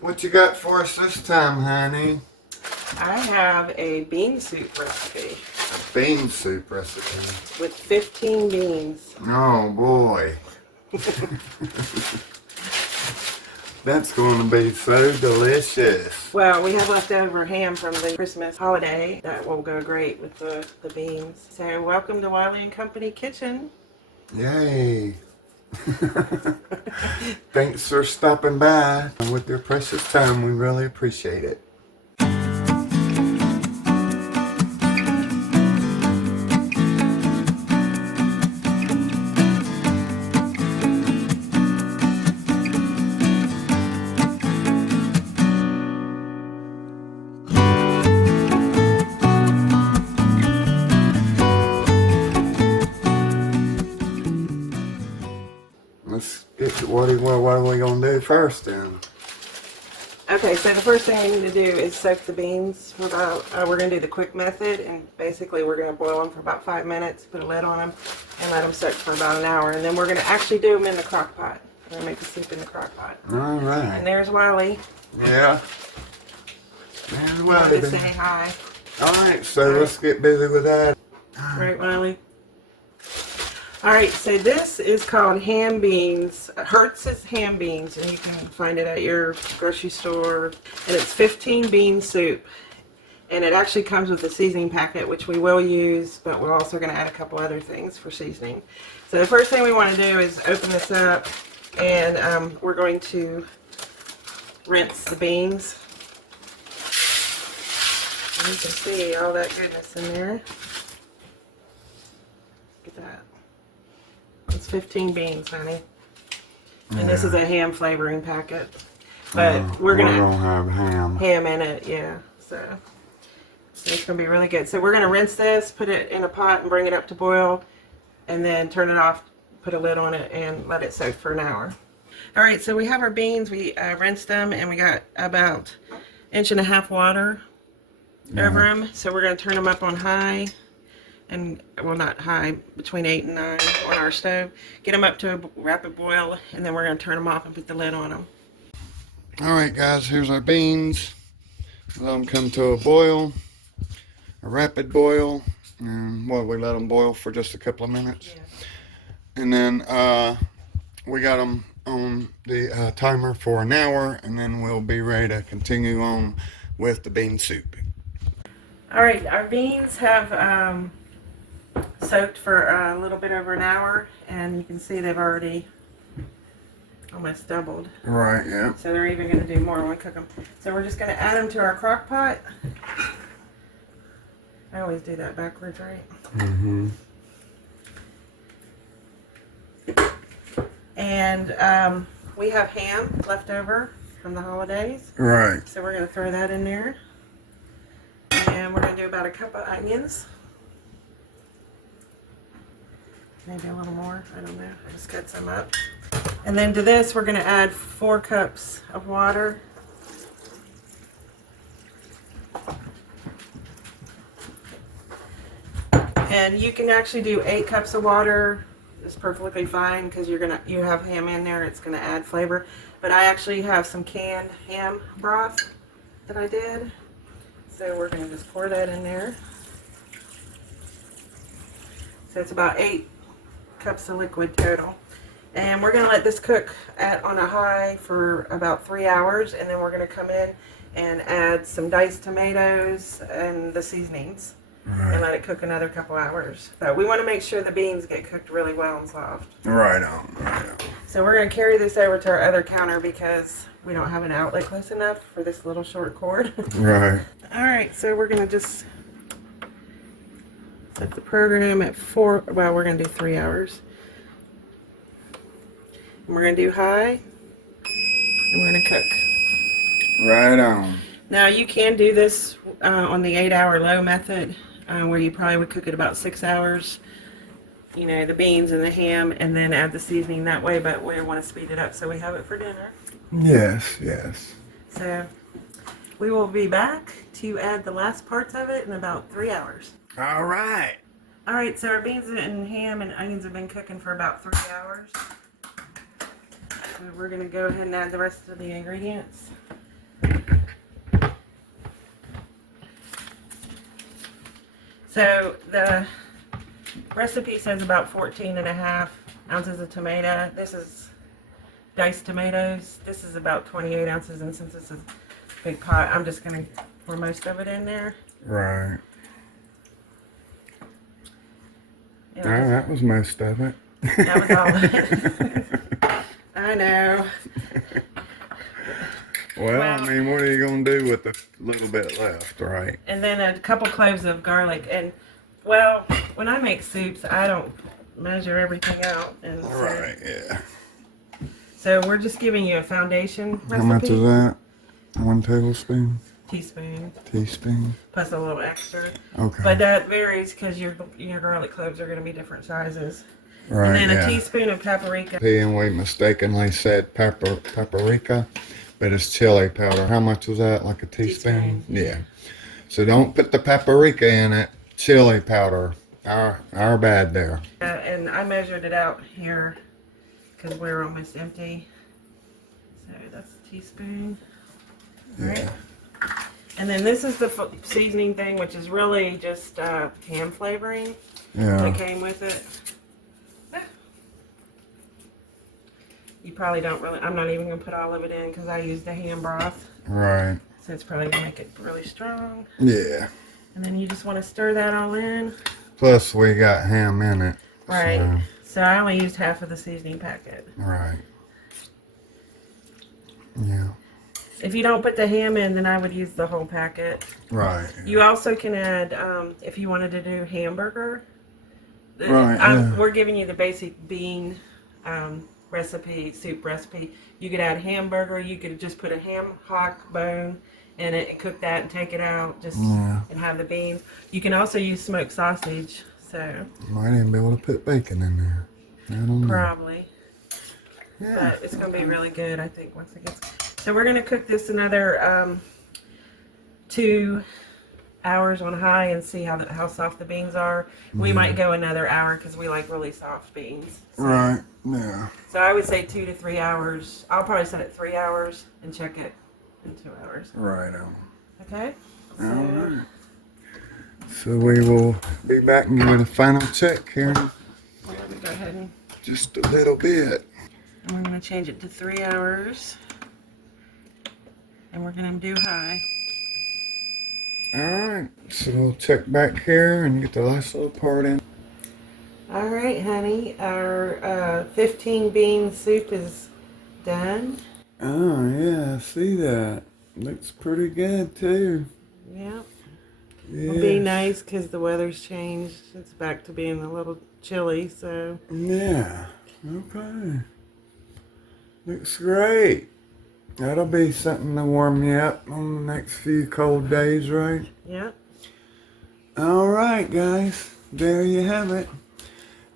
What you got for us this time, honey? I have a bean soup recipe. A bean soup recipe. With 15 beans. Oh boy. That's going to be so delicious. Well, we have leftover ham from the Christmas holiday that will go great with the beans. So welcome to Wiley and Company Kitchen. Yay. Thanks for stopping by with your precious time. We really appreciate it. Let's get to what are we going to do first then? Okay, so the first thing we need to do is soak the beans for about, we're going to do the quick method, and basically we're going to boil them for about 5 minutes, put a lid on them, and let them soak for about an hour, and then we're going to actually do them in the crock pot. We're going to make the soup in the crock pot. All right. And there's Wiley. Yeah. There's Wiley. Wiley. Say hi. All right, so let's get busy with that. Right, Wiley? Alright, so this is called ham beans. Hurst's ham beans, and you can find it at your grocery store. And it's 15 bean soup. And it actually comes with a seasoning packet, which we will use, but we're also going to add a couple other things for seasoning. So the first thing we want to do is open this up, and we're going to rinse the beans. And you can see all that goodness in there. Look at that. It's 15 beans, honey. And this is a ham flavoring packet. But we're gonna have ham in it, yeah. So it's gonna be really good. So we're gonna rinse this, put it in a pot and bring it up to boil, and then turn it off, put a lid on it, and let it soak for an hour. Alright, so we have our beans, we rinsed them, and we got about 1.5 inch water over them. So we're gonna turn them up on high. And, well, not high, between 8 and 9 on our stove. Get them up to a rapid boil, and then we're going to turn them off and put the lid on them. Alright guys, here's our beans. Let them come to a boil, a rapid boil, and we let them boil for just a couple of minutes. Yeah. And then we got them on the timer for an hour, and then we'll be ready to continue on with the bean soup. Alright, our beans have soaked for a little bit over an hour, and you can see they've already almost doubled. Right, yeah. So they're even going to do more when we cook them. So we're just going to add them to our crock pot. I always do that backwards, right? Mm-hmm. And we have ham left over from the holidays. Right. So we're going to throw that in there. And we're going to do about a cup of onions. Maybe a little more, I don't know. I just cut some up. And then to this, we're going to add 4 cups of water. And you can actually do 8 cups of water. It's perfectly fine because you have ham in there. It's going to add flavor. But I actually have some canned ham broth that I did. So we're going to just pour that in there. So it's about 8 cups of liquid total. And we're going to let this cook on a high for about 3 hours, and then we're going to come in and add some diced tomatoes and the seasonings. Right. And let it cook another couple hours. But we want to make sure the beans get cooked really well and soft. Right on, right on. So we're going to carry this over to our other counter because we don't have an outlet close enough for this little short cord. Right. Alright, so we're going to just set the program at 4, well, we're going to do 3 hours. And we're going to do high, and we're going to cook. Right on. Now, you can do this on the 8-hour low method, where you probably would cook it about 6 hours. You know, the beans and the ham, and then add the seasoning that way, but we want to speed it up so we have it for dinner. Yes, yes. So, we will be back to add the last parts of it in about 3 hours. All right. All right, so our beans and ham and onions have been cooking for about 3 hours. So we're going to go ahead and add the rest of the ingredients. So the recipe says about 14.5 ounces of tomato. This is diced tomatoes. This is about 28 ounces, and since this is a big pot, I'm just going to pour most of it in there. Right. You Oh, know, that was most of it. that was all of it. I know. Well, I mean, what are you going to do with the little bit left, right? And then a couple cloves of garlic. And, well, when I make soups, I don't measure everything out. And so, Right, yeah. So we're just giving you a foundation recipe. How much is that? 1 tablespoon? Teaspoon. Teaspoon? Plus a little extra. Okay. But that varies because your garlic cloves are going to be different sizes. Right, And then yeah. a teaspoon of paprika. And we mistakenly said paprika, but it's chili powder. How much was that? Like a teaspoon? Yeah. So don't put the paprika in it. Chili powder. Our bad there. And I measured it out here because we're almost empty. So that's a teaspoon. Yeah. Right. And then this is the seasoning thing, which is really just ham flavoring Yeah. that came with it. You probably don't really, I'm not even going to put all of it in because I used the ham broth. Right. So it's probably going to make it really strong. Yeah. And then you just want to stir that all in. Plus we got ham in it. Right. So I only used half of the seasoning packet. Right. Yeah. If you don't put the ham in, then I would use the whole packet. Right. You also can add, if you wanted to do hamburger. Right, yeah. We're giving you the basic bean recipe, soup recipe. You could add hamburger. You could just put a ham hock bone in it and cook that and take it out and have the beans. You can also use smoked sausage. So Might even be able to put bacon in there. I don't know. probably. Yeah. But it's going to be really good, I think, once it gets... So we're going to cook this another 2 hours on high and see how soft the beans are. We might go another hour because we like really soft beans. So, Right. Yeah. So I would say 2 to 3 hours. I'll probably set it 3 hours and check it in 2 hours. Right on. Okay? So, All right. So we will be back and give it a final check here. we're going to go ahead and Just a little bit. we're going to change it to 3 hours. And we're going to do high. Alright, so we'll check back here and get the last little part in. All right, honey. Our 15 bean soup is done. Oh, yeah, I see that. Looks pretty good, too. Yep. Yeah. It'll be nice because the weather's changed. It's back to being a little chilly, so. Yeah, okay. Looks great. That'll be something to warm you up on the next few cold days, right? Yep. Alright, guys. There you have it.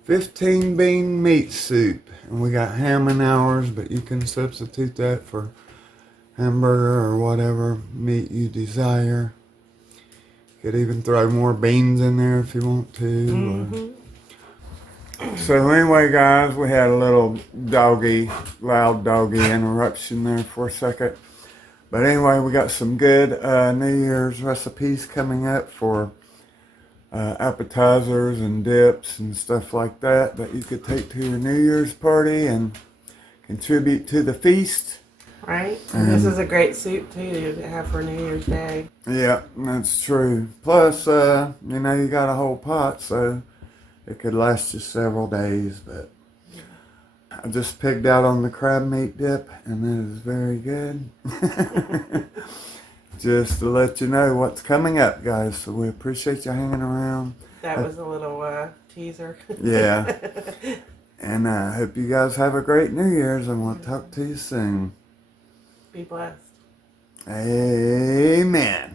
15 bean meat soup. And we got ham and ours, but you can substitute that for hamburger or whatever meat you desire. You could even throw more beans in there if you want to. Mm-hmm. So anyway, guys, we had a little loud doggy interruption there for a second. But anyway, we got some good New Year's recipes coming up for appetizers and dips and stuff like that you could take to your New Year's party and contribute to the feast. Right? And this is a great soup, too, to have for New Year's Day. Yeah, that's true. Plus, you know, you got a whole pot, so it could last you several days, but I just pigged out on the crab meat dip, and it is very good. Just to let you know what's coming up, guys. So we appreciate you hanging around. That was a little teaser. Yeah. And I hope you guys have a great New Year's, and we'll talk to you soon. Be blessed. Amen.